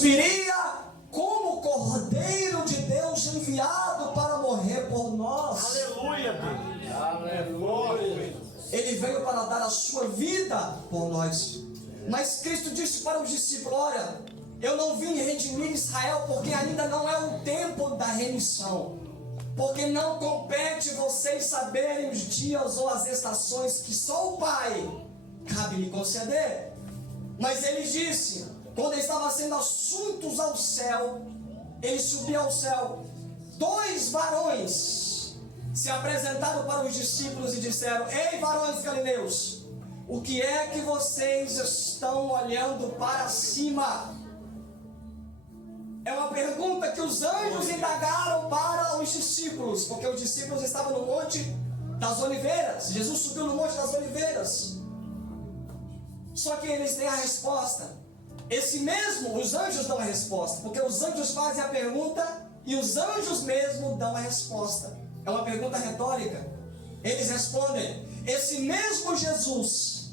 viria como o Cordeiro de Deus enviado para morrer por nós. Aleluia, Deus. Aleluia. Ele veio para dar a sua vida por nós. Mas Cristo disse para os discípulos: olha, eu não vim redimir Israel, porque ainda não é o tempo da remissão. Porque não compete vocês saberem os dias ou as estações que só o Pai cabe lhe conceder. Mas ele disse, quando estava sendo assuntos ao céu, ele subiu ao céu. 2 varões se apresentaram para os discípulos e disseram: ei, varões galileus, o que é que vocês estão olhando para cima? É uma pergunta que os anjos indagaram para os discípulos, porque os discípulos estavam no Monte das Oliveiras. Jesus subiu no Monte das Oliveiras. Só que eles têm a resposta. Os anjos dão a resposta, porque os anjos fazem a pergunta e os anjos mesmo dão a resposta. É uma pergunta retórica. Eles respondem: esse mesmo Jesus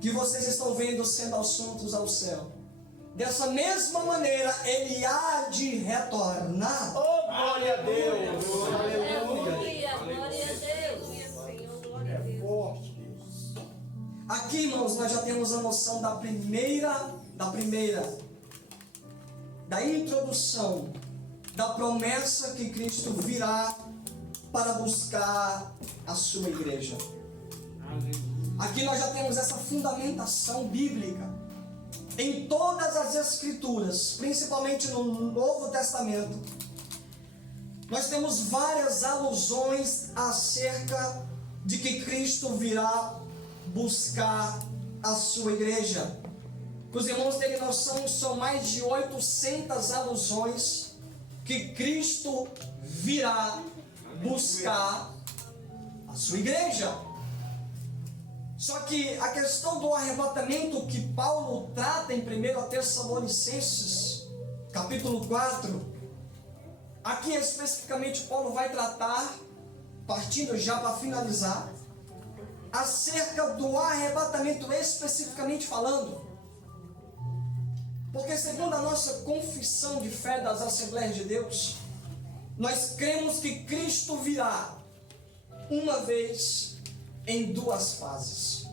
que vocês estão vendo sendo assuntos ao céu, dessa mesma maneira ele há de retornar. Oh, glória a Deus. Aleluia, glória a Deus. É forte, Deus. Aqui, irmãos, nós já temos a noção da introdução, da promessa que Cristo virá para buscar a sua igreja. Aqui nós já temos essa fundamentação bíblica. Em todas as Escrituras, principalmente no Novo Testamento, nós temos várias alusões acerca de que Cristo virá buscar a sua igreja. Os irmãos terem noção, são mais de 800 alusões que Cristo virá buscar a sua igreja. Só que a questão do arrebatamento que Paulo trata em 1 Tessalonicenses, capítulo 4, aqui especificamente Paulo vai tratar, partindo já para finalizar, acerca do arrebatamento especificamente falando. Porque segundo a nossa confissão de fé das Assembleias de Deus, nós cremos que Cristo virá uma vez em 2 fases.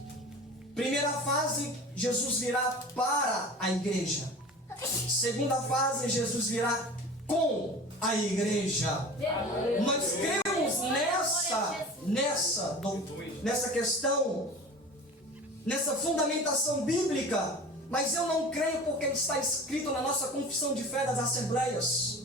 Primeira fase, Jesus virá para a igreja. Segunda fase, Jesus virá com a igreja. Nós cremos nessa questão, nessa fundamentação bíblica, mas eu não creio porque está escrito na nossa confissão de fé das Assembleias.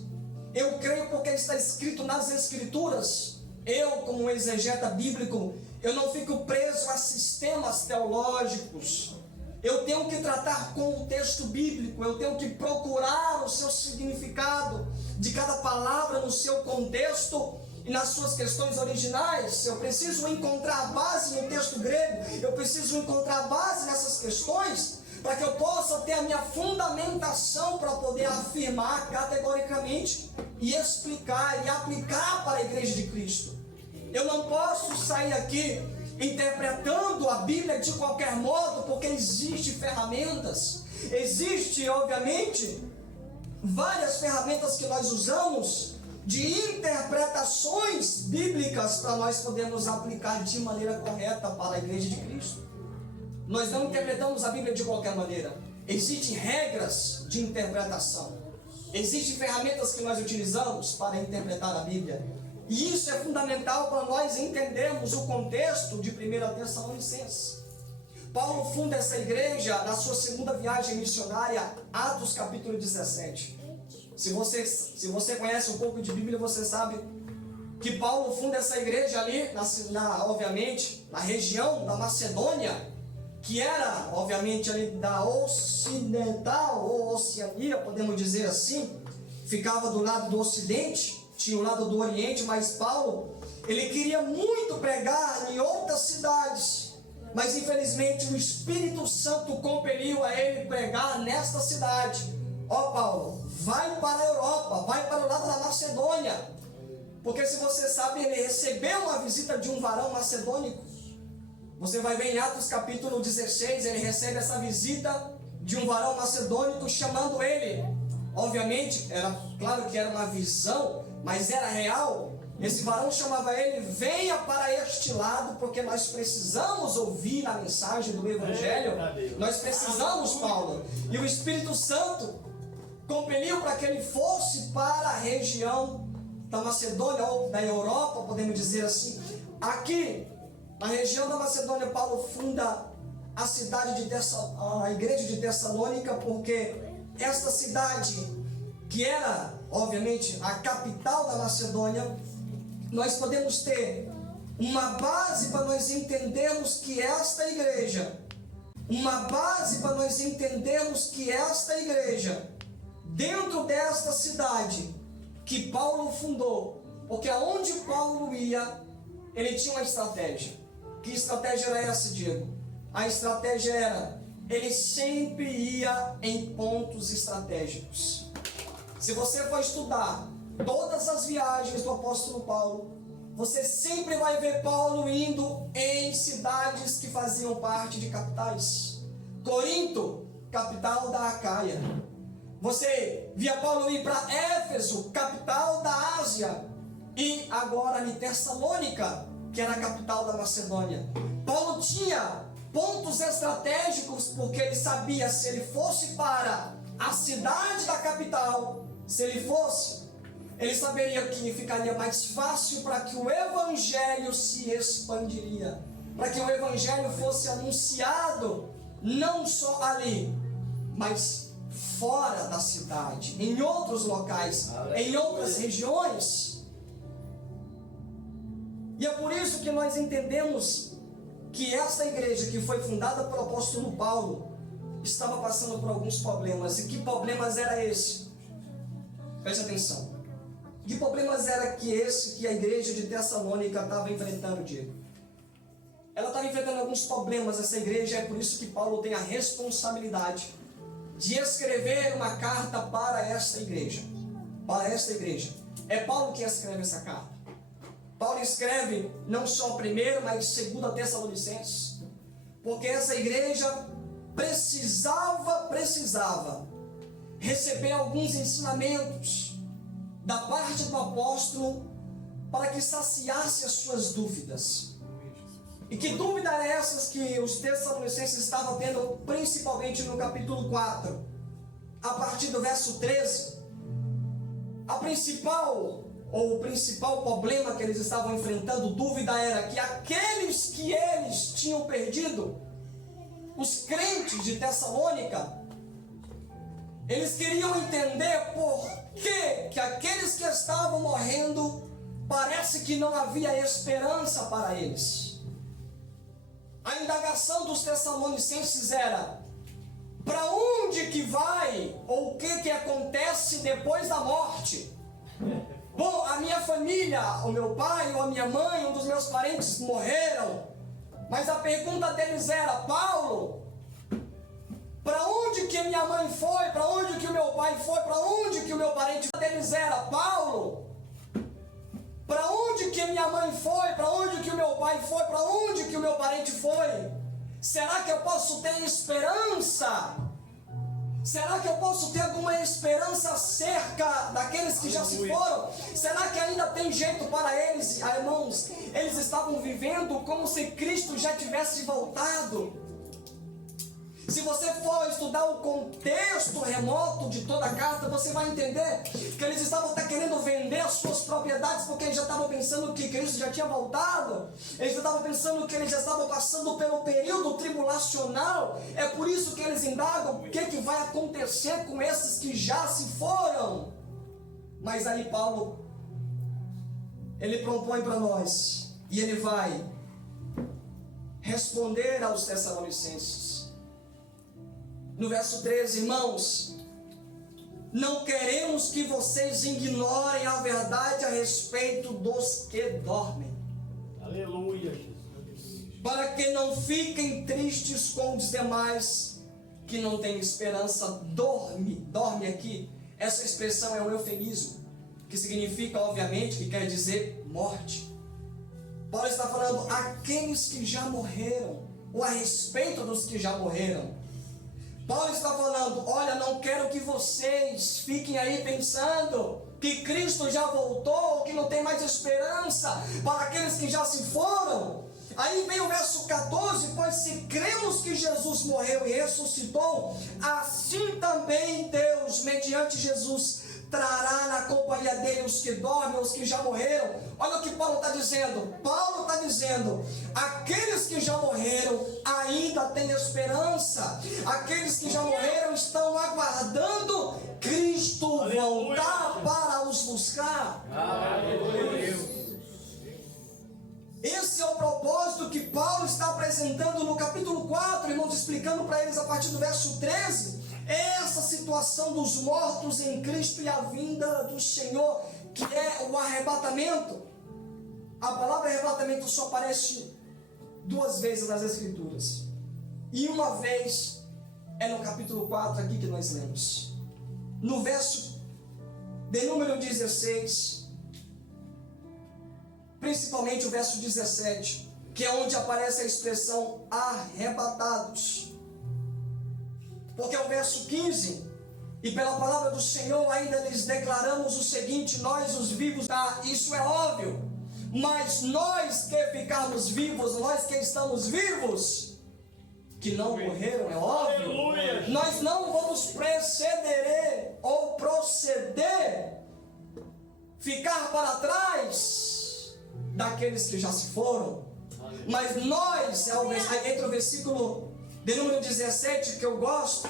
Eu creio porque está escrito nas Escrituras. Eu, como exegeta bíblico, eu não fico preso a sistemas teológicos. Eu tenho que tratar com o texto bíblico, eu tenho que procurar o seu significado de cada palavra no seu contexto e nas suas questões originais. Eu preciso encontrar a base no texto grego, eu preciso encontrar a base nessas questões para que eu possa ter a minha fundamentação para poder afirmar categoricamente e explicar e aplicar para a igreja de Cristo. Eu não posso sair aqui interpretando a Bíblia de qualquer modo, porque existem ferramentas, existe obviamente várias ferramentas que nós usamos de interpretações bíblicas para nós podermos aplicar de maneira correta para a igreja de Cristo. Nós não interpretamos a Bíblia de qualquer maneira. Existem regras de interpretação, existem ferramentas que nós utilizamos para interpretar a Bíblia. E isso é fundamental para nós entendermos o contexto de 1 Tessalonicenses. Paulo funda essa igreja na sua segunda viagem missionária, Atos capítulo 17. Se você conhece um pouco de Bíblia, você sabe que Paulo funda essa igreja ali, obviamente, na região da Macedônia, que era, obviamente, ali da ocidental, ou Oceania, podemos dizer assim, ficava do lado do ocidente, tinha o lado do oriente, mas Paulo, ele queria muito pregar em outras cidades, mas infelizmente o Espírito Santo compeliu a ele pregar nesta cidade. Ó Paulo, vai para a Europa, vai para o lado da Macedônia, porque se você sabe, ele recebeu uma visita de um varão macedônico. Você vai ver em Atos capítulo 16, ele recebe essa visita de um varão macedônico chamando ele. Obviamente, era claro que era uma visão, mas era real. Esse varão chamava ele: venha para este lado, porque nós precisamos ouvir a mensagem do Evangelho. Nós precisamos, Paulo. E o Espírito Santo compeliu para que ele fosse para a região da Macedônia, ou da Europa, podemos dizer assim. Aqui, na região da Macedônia, Paulo funda a cidade de a igreja de Tessalônica, porque esta cidade, que era, obviamente, a capital da Macedônia, nós podemos ter uma base para nós entendermos que esta igreja, dentro desta cidade que Paulo fundou, porque aonde Paulo ia, ele tinha uma estratégia. Que estratégia era essa, Diego? A estratégia era, ele sempre ia em pontos estratégicos. Se você for estudar todas as viagens do apóstolo Paulo, você sempre vai ver Paulo indo em cidades que faziam parte de capitais. Corinto, capital da Acaia. Você via Paulo ir para Éfeso, capital da Ásia. E agora em Tessalônica, que era a capital da Macedônia. Paulo tinha pontos estratégicos, porque ele sabia, se ele fosse para a cidade da capital, ele saberia que ficaria mais fácil para que o Evangelho se expandiria, para que o Evangelho fosse anunciado não só ali, mas fora da cidade, em outros locais, em outras regiões. E é por isso que nós entendemos que essa igreja, que foi fundada pelo apóstolo Paulo, estava passando por alguns problemas. E que problemas era esse? Preste atenção. Que problemas era que a igreja de Tessalônica estava enfrentando, Diego? Ela estava enfrentando alguns problemas, essa igreja. É por isso que Paulo tem a responsabilidade de escrever uma carta para esta igreja. É Paulo que escreve essa carta. Paulo escreve não só a primeira, mas a segunda Tessalonicenses, porque essa igreja precisava receber alguns ensinamentos da parte do apóstolo para que saciasse as suas dúvidas. E que dúvida eram essas que os Tessalonicenses estavam tendo, principalmente no capítulo 4, a partir do verso 13? O principal problema que eles estavam enfrentando, dúvida, era que aqueles que eles tinham perdido, os crentes de Tessalônica, eles queriam entender por que aqueles que estavam morrendo, parece que não havia esperança para eles. A indagação dos Tessalonicenses era: para onde que vai, ou o que acontece depois da morte? Bom, a minha família, o meu pai ou a minha mãe, um dos meus parentes morreram. Mas a pergunta deles era: Paulo, para onde que minha mãe foi? Para onde que o meu pai foi? Para onde que o meu parente foi? Deles era: Paulo, para onde que minha mãe foi? Para onde que o meu pai foi? Para onde que o meu parente foi? Será que eu posso ter esperança? Será que eu posso ter alguma esperança acerca daqueles que já se foram? Será que ainda tem jeito para eles? Irmãos, eles estavam vivendo como se Cristo já tivesse voltado. Se você for estudar o contexto remoto de toda a carta, você vai entender que eles estavam até querendo vender as suas propriedades, porque eles já estavam pensando que Cristo já tinha voltado. Eles já estavam pensando que eles já estavam passando pelo período tribulacional. É por isso que eles indagam o que vai acontecer com esses que já se foram. Mas aí Paulo, ele propõe para nós, e ele vai responder aos Tessalonicenses. No verso 13, irmãos, não queremos que vocês ignorem a verdade a respeito dos que dormem. Aleluia, Jesus. Para que não fiquem tristes com os demais que não têm esperança. Dorme aqui, essa expressão é um eufemismo, que significa, obviamente, que quer dizer morte. Paulo está falando aqueles que já morreram, ou a respeito dos que já morreram. Paulo está falando: olha, não quero que vocês fiquem aí pensando que Cristo já voltou, que não tem mais esperança para aqueles que já se foram. Aí vem o verso 14: pois se cremos que Jesus morreu e ressuscitou, assim também Deus, mediante Jesus, trará na companhia dele os que dormem, os que já morreram. Olha o que Paulo está dizendo. Paulo está dizendo: aqueles que já morreram ainda têm esperança. Aqueles que já morreram estão aguardando Cristo voltar para os buscar. Aleluia. Esse é o propósito que Paulo está apresentando no capítulo 4, irmãos, explicando para eles a partir do verso 13, essa situação dos mortos em Cristo e a vinda do Senhor, que é o arrebatamento. A palavra arrebatamento só aparece 2 vezes nas Escrituras, e uma vez é no capítulo 4 aqui que nós lemos, no verso de número 16, principalmente o verso 17, que é onde aparece a expressão arrebatados. Porque é o verso 15: e pela palavra do Senhor ainda lhes declaramos o seguinte: nós os vivos, isso é óbvio, mas nós que ficarmos vivos, nós que estamos vivos, que não morreram, é óbvio, Aleluia. nós não vamos proceder, ficar para trás daqueles que já se foram. Mas nós, entre o versículo de número 17, que eu gosto,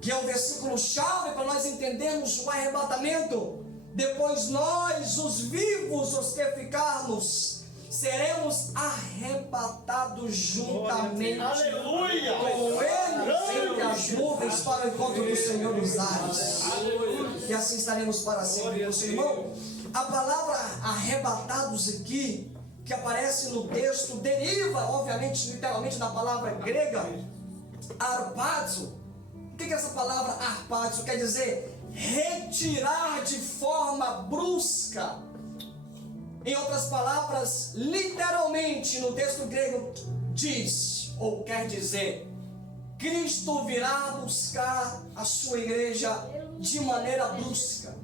que é o versículo chave para nós entendermos o arrebatamento: depois nós, os vivos, os que ficarmos, seremos arrebatados juntamente Aleluia. com eles entre as nuvens para o encontro do Senhor nos ares. E assim estaremos para sempre. Meu irmão, a palavra arrebatados aqui, que aparece no texto, deriva, obviamente, literalmente da palavra grega arpazo. O que é essa palavra arpazo? Quer dizer retirar de forma brusca. Em outras palavras, literalmente no texto grego diz, ou quer dizer, Cristo virá buscar a sua igreja de maneira brusca.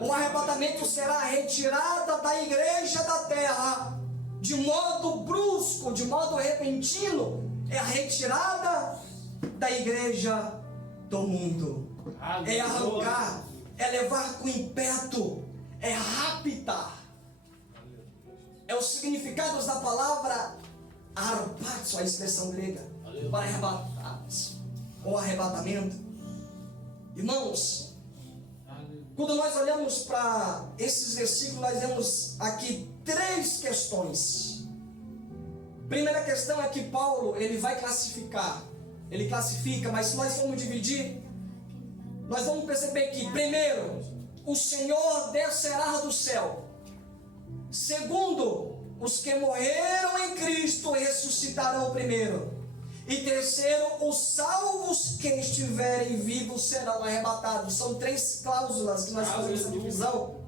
O arrebatamento será a retirada da igreja da terra de modo brusco, de modo repentino. É a retirada da igreja do mundo. É arrancar, é levar com impeto, é raptar. É os significados da palavra arpazo, a expressão grega, para arrebatar, ou arrebatamento. Irmãos, quando nós olhamos para esses versículos, nós vemos aqui 3 questões. Primeira questão é que Paulo, ele vai classificar. Ele classifica, mas se nós formos dividir, nós vamos perceber que, primeiro, o Senhor descerá do céu. Segundo, os que morreram em Cristo ressuscitarão primeiro. E terceiro, os salvos que estiverem vivos serão arrebatados. São 3 cláusulas que nós fazemos essa divisão.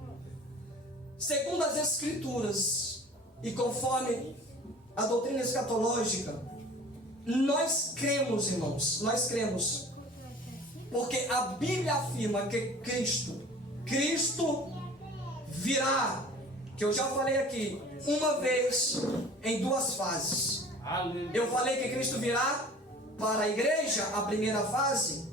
Segundo as Escrituras e conforme a doutrina escatológica, nós cremos, irmãos, nós cremos, porque a Bíblia afirma que Cristo virá, que eu já falei aqui, uma vez em 2 fases. Eu falei que Cristo virá para a igreja, a primeira fase,